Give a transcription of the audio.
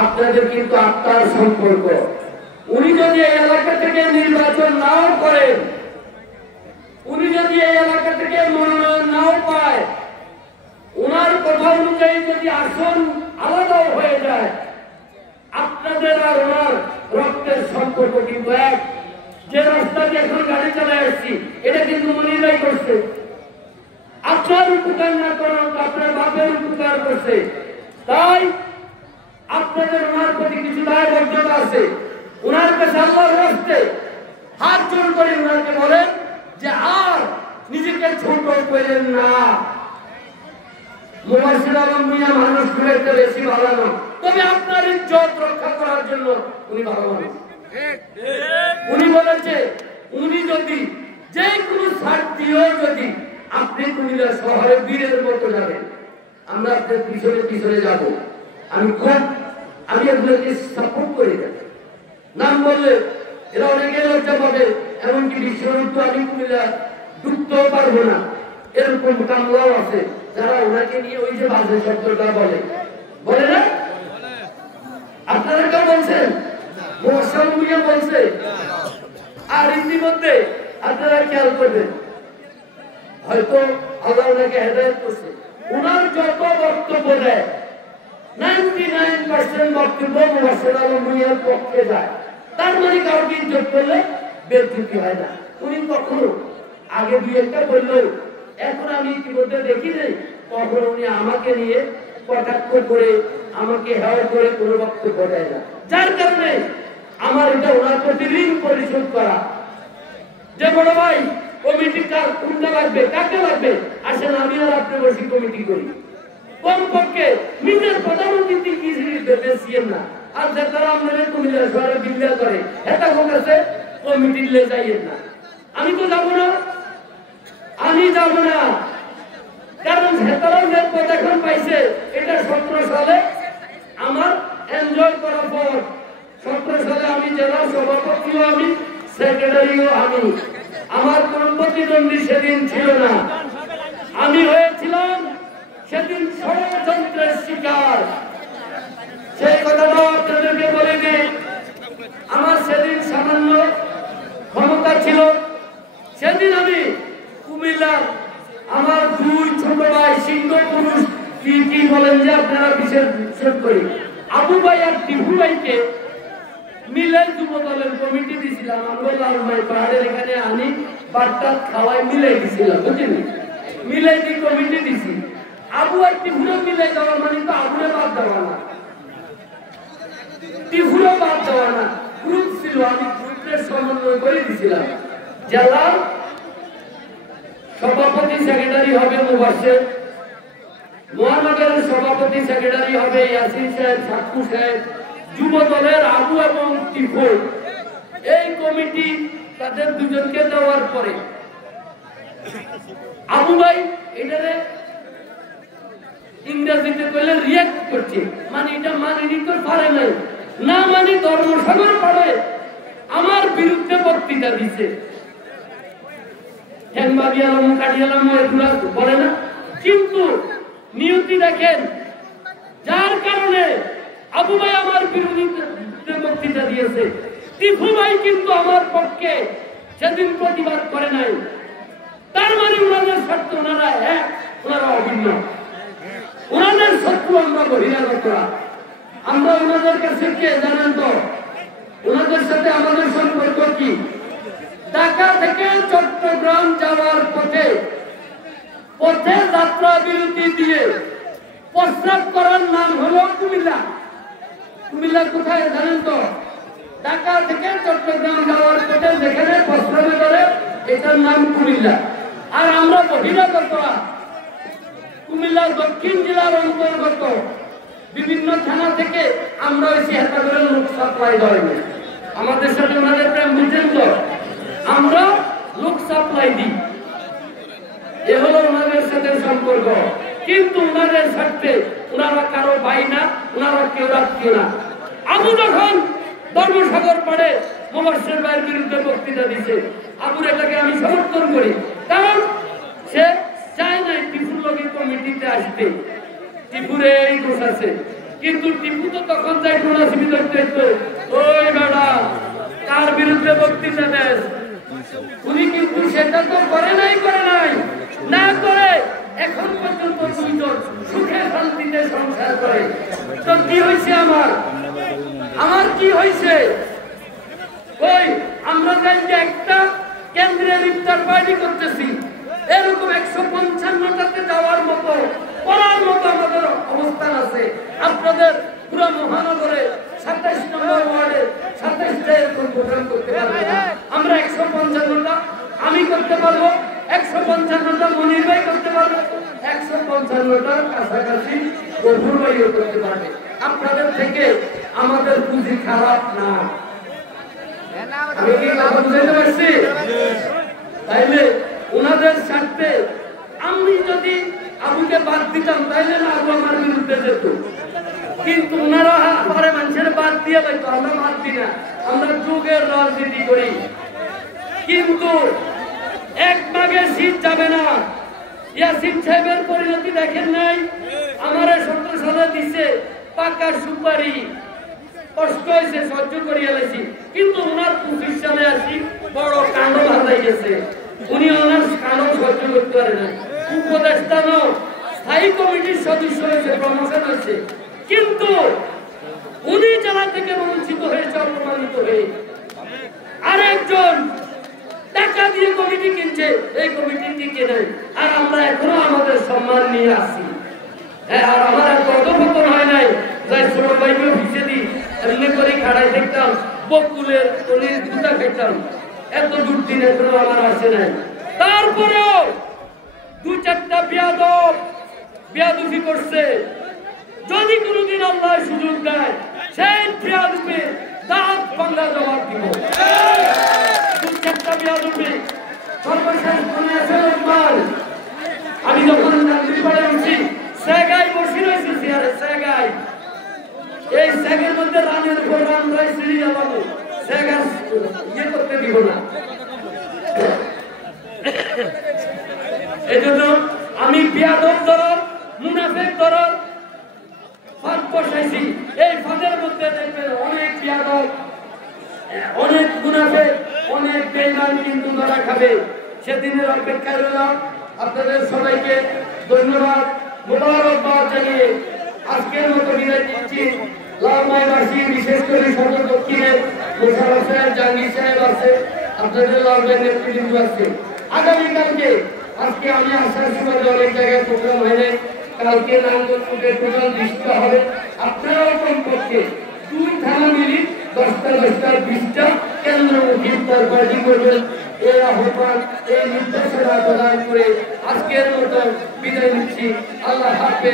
আপনাদের কিন্তু আত্মার সম্পর্ক। উনি যদি এই এলাকা থেকে নির্বাচন নাও করেন, উনি যদি এই এলাকা থেকে মনোনয়ন নাও পায়, ওনার কথা অনুযায়ী যদি আসন আলাদাও হয়ে যায়, আপনাদের আর ওনার রক্তের সম্পর্ক কিন্তু এক। যে রাস্তা দিয়ে এখন গাড়ি চালায় আসছি, এটা কিন্তু মনিরাই করছে। আপনার উপকার না করেন, আপনার বাপের উপকার করছে। তাই আপনাদের ওনার প্রতি কিছু দায়বদ্ধতা আছে। ওনার কাছে আল্লাহর রাস্তে হাত জোড় করে ওনাকে বলেন যে আর নিজেকে ছোট করেন না। মুবাশশির আলম মিয়া মানুষ খুঁড়তে বেশি ভালো না, তবে আপনার ইজ্জত রক্ষা করার জন্য উনি ভালো মানুষ। উনি বলেছে উনি যদি যে কোনো ছাড় দিয়েও যদি আপনি কুমিল্লা শহরে বীরের মতো যাবেন, আমরা আপনার পিছনে পিছনে যাব। আমি আপনাকে সাপোর্ট করে দেব। নাম বললে এরা অনেকে লজ্জা পাবে, এমনকি বিশ্বরূপ আমি কুমিল্লা ঢুকতেও পারবো না, এরকম কামলাও আছে যারা ওনাকে নিয়ে ওই যে বাজে শব্দটা বলে না। আপনারা কেউ বলছেন? মোহাম্মদ বলছে। আর ইতিমধ্যে আপনারা খেয়াল করবেন, হয়তো আল্লাহ ওনাকে হেদায়েত করছে, ওনার যত বক্তব্য দেয় 99% বক্তব্য মুবাশশির আলম মিয়ার পক্ষে যায়। তার মানে কাউকে ইজ্জত করলে বেজ্জতি হয় না। উনি কখনো আগে দুই একটা বললেও এখন আমি ইতিমধ্যে দেখি নেই কখনো উনি আমাকে নিয়ে কটাক্ষ করে আমাকে হেয় করে কোনো বক্তব্য দেয় না। যার কারণে আমার এটা ওনার প্রতি ঋণ পরিশোধ করা। যে বড় ভাই কমিটি কোনটা লাগবে, কাকে লাগবে, আসেন আমি আর আপনি বসে কমিটি করি। কমপক্ষে নিজের প্রধানমন্ত্রী কি বেশিয়েন না। আর যারা আপনাদের কুমিল্লা শহরে বিল্লা করে এটা কাছে কমিটি লে যাইয়েন না। আমি তো যাবো না, আমি যাবো না, কারণ হেতারাও যে প্রশিক্ষণ পাইছে এটা 17 সালে আমার এনজয় করার পর। 17 সালে আমি জেলা সভাপতিও আমি, সেক্রেটারিও আমি। আমার কোন প্রতিদ্বন্দ্বী সেদিন ছিল না। আমি হয়েছিলাম সেদিন ষড়যন্ত্রের শিকার। সেই কথাটাও আপনাদেরকে বলে দিই, আমার সেদিন সামান্য ক্ষমতা ছিল। সেদিন আমি কুমিল্লার আমার দুই ছোট ভাই সিংহ পুরুষ কি বলেন যে আপনারা বিশেষ করি আবু ভাই আর টিপু ভাইকে মিলে যুব দলের কমিটি দিয়েছিলাম। আমরা লাল ভাই পাহাড়ের এখানে আনি বার্তা খাওয়াই মিলে দিয়েছিলাম, বুঝলি, মিলে দিয়ে কমিটি দিছি। আবু আর টিপুরে মিলে যাওয়া মানে তো আবুরে বাদ দেওয়া না, টিপুরে বাদ দেওয়া না। গ্রুপ ছিল, আমি গ্রুপের সমন্বয় করে দিয়েছিলাম। জেলার সভাপতি সেক্রেটারি হবে মুবাশশির, মহানগরের সভাপতি সেক্রেটারি হবে ইয়াসিন সাহেব, সাক্কু সাহেব, যুব দলের আবু এবং টিপু। এই কমিটি তাদের দুজনকে দেওয়ার পরে আবু ভাই এটারে ইংরেজিতে কইলে রিয়েক্ট করছে, মানে এটা মানে নিতে পারে নাই, না মানে ধর্মসাগর পড়ে আমার বিরুদ্ধে বক্তৃতা দিচ্ছে। বলে না, কিন্তু নিয়তি দেখেন, যার কারণে আবু ভাই আমার বিরুদ্ধে বক্তৃতা দিয়েছে, টিপু ভাই কিন্তু আমার পক্ষে সেদিন প্রতিবাদ করে নাই। তার মানে ওনাদের স্বার্থ ওনারা এক, ওনারা অভিন্ন। ওনাদের শত্রু আমরা বহিরাগতরা। আমরা ওনাদের কাছে কে জানেন তো? ওনাদের সাথে আমাদের সম্পর্ক কি? ঢাকা থেকে চট্টগ্রাম যাওয়ার পথে যাত্রা বিরতি দিয়ে প্রস্রাব করার নাম হলো কুমিল্লা। কুমিল্লা কোথায় জানেন তো? ঢাকা থেকে চট্টগ্রাম যাওয়ার পথে যেখানে প্রস্রাবে করে এটার নাম কুমিল্লা। আর আমরা বহিরাগতরা কুমিল্লা দক্ষিণ জেলার অন্তর্গত বিভিন্ন থানা থেকে আমরা হয়েছি হেতাগরের লোক সাপ্লাই দেওয়া। আমাদের সাথে ওনাদের প্রেম বুঝছেন তো? আমরা লোক সাপ্লাই দিই, এ হলো ওনাদের সাথে সম্পর্ক। কিন্তু ওনাদের স্বার্থে ওনারা কারো ভাই না, ওনারা কেউ রাখছে না। আবু যখন ধর্মসাগর পাড়ে মুবাশশির ভাইয়ের বিরুদ্ধে বক্তৃতা দিচ্ছে, আবুর এটাকে আমি সমর্থন করি, কারণ সে চায় না টিপুর লোকের কমিটিতে আসতে। টিপুরে এই দোষ আছে, কিন্তু টিপু তো তখন যাই টোনাসিবি ধরতে তো ওই বেড়া কার বিরুদ্ধে বক্তৃতা দেন, উনি কিন্তু সেটা তো করে নাই না করে এখন পর্যন্ত দুইজন সুখে শান্তিতে সংসার করে। তো কি হয়েছে আমার কি হয়েছে? ওই আমরা যে একটা কেন্দ্রের ইফতার পার্টি করতেছি, এরকম 155টাতে যাওয়ার মতো করার মতো আমাদের অবস্থান আছে। আপনাদের পুরো মহানগরে 27 নম্বর ওয়ার্ডে 27টা এরকম প্রোগ্রাম করতে পারবো না। আমরা 155টা আমি করতে পারবো, 155টা মনির ভাই করতে পারবো, 155টার কাছাকাছি গফুর ভাইও করতে পারবে। আপনাদের থেকে আমাদের পুঁজি খারাপ না। আমি কি কথা বুঝাইতে পারছি? তাইলে ওনাদের স্বার্থে আমি যদি আবুকে বাদ দিতাম তাইলে না আবু আমার বিরুদ্ধে যেত, কিন্তু ওনারা পরে মানুষের বাদ দিয়ে পাইতো, আমরা বাদ দিই না, আমরা যুগের রাজনীতি করি। কিন্তু এক ভাগে সিট যাবে না। ইয়াসিন সাহেবের পরিণতি দেখেন নাই? আমারে 17 সালে দিছে পাকা সুপারি, কষ্ট হয়েছে, সহ্য করিয়া লাইছি, কিন্তু ওনার 25 সালে আসি বড় কাণ্ড হারাই গেছে। উনি ওনার কাণ্ড সহ্য করতে পারে না। উপদেষ্টা স্থায়ী কমিটির সদস্য হয়েছে, প্রমোশন হয়েছে, কিন্তু উনি জেলা থেকে বঞ্চিত হয়েছে, অপমানিত হয়ে আরেকজন টাকা দিয়ে কমিটি কিনছে, এই কমিটি টিকে নাই। আর আমরা এখনো আমাদের সম্মান নিয়ে আসি। আর আমার গতপতন হয় নাই, যাই ছোট ভাইকে পিছিয়ে দিই এমনি করে খাড়াই দেখতাম, বকুলের অলির জুতা খেতাম, এত দুর্দিন এখনো আমার আসে নাই। তারপরেও 2-4টা বেয়াদবি করছে। যদি কোনোদিন আল্লাহ সুযোগ দেয়, সেই বেয়াদবি দাঁত ভাঙা জবাব দিব। 2-4টা বেয়াদবি সর্বশেষ মনে আছে রহমান, আমি যখন চাকরিপাড়ে উঠছি, সেগাই বসে রয়েছে চেয়ারে, সেগাই, এই সেগের মধ্যে রানের উপর রান রাই সিঁড়ি যাবো, সেগা ইয়ে করতে দিব না। এই জন্য আমি বেয়াদব ধরার, মুনাফেক ধরার ফাঁদ বসাইছি। এই ফাঁদের মধ্যে দেখবেন অনেক বেয়াদব, অনেক মুনাফেক, অনেক বেঈমান কিন্তু ধরা খাবে। সেদিনের অপেক্ষায় রইলাম। আপনাদের সবাইকে ধন্যবাদ, মোবারকবাদ জানিয়ে আজকের মতো বিদায় দিচ্ছি। লালমাইবাসী, বিশেষ করে সদর দক্ষিণের মোশাররফ সাহেব, জাহাঙ্গীর সাহেব আছে, আপনাদের লালমাই নেতৃবৃন্দ আছে। আগামীকালকে, আজকে আমি আসার সময় অনেক জায়গায় প্রোগ্রাম হয়ে, কালকে নাঙ্গলকোটের প্রোগ্রাম বৃষ্টি হবে। আপনারাও কমপক্ষে 2 থানা মিলি 10টা 20টা কেন্দ্রমুখী ইফতার পার্টি করবেন। এই আহ্বান, এই নির্দেশনা প্রদান করে আজকের মতো বিদায় নিচ্ছি। আল্লাহ হাফেজ।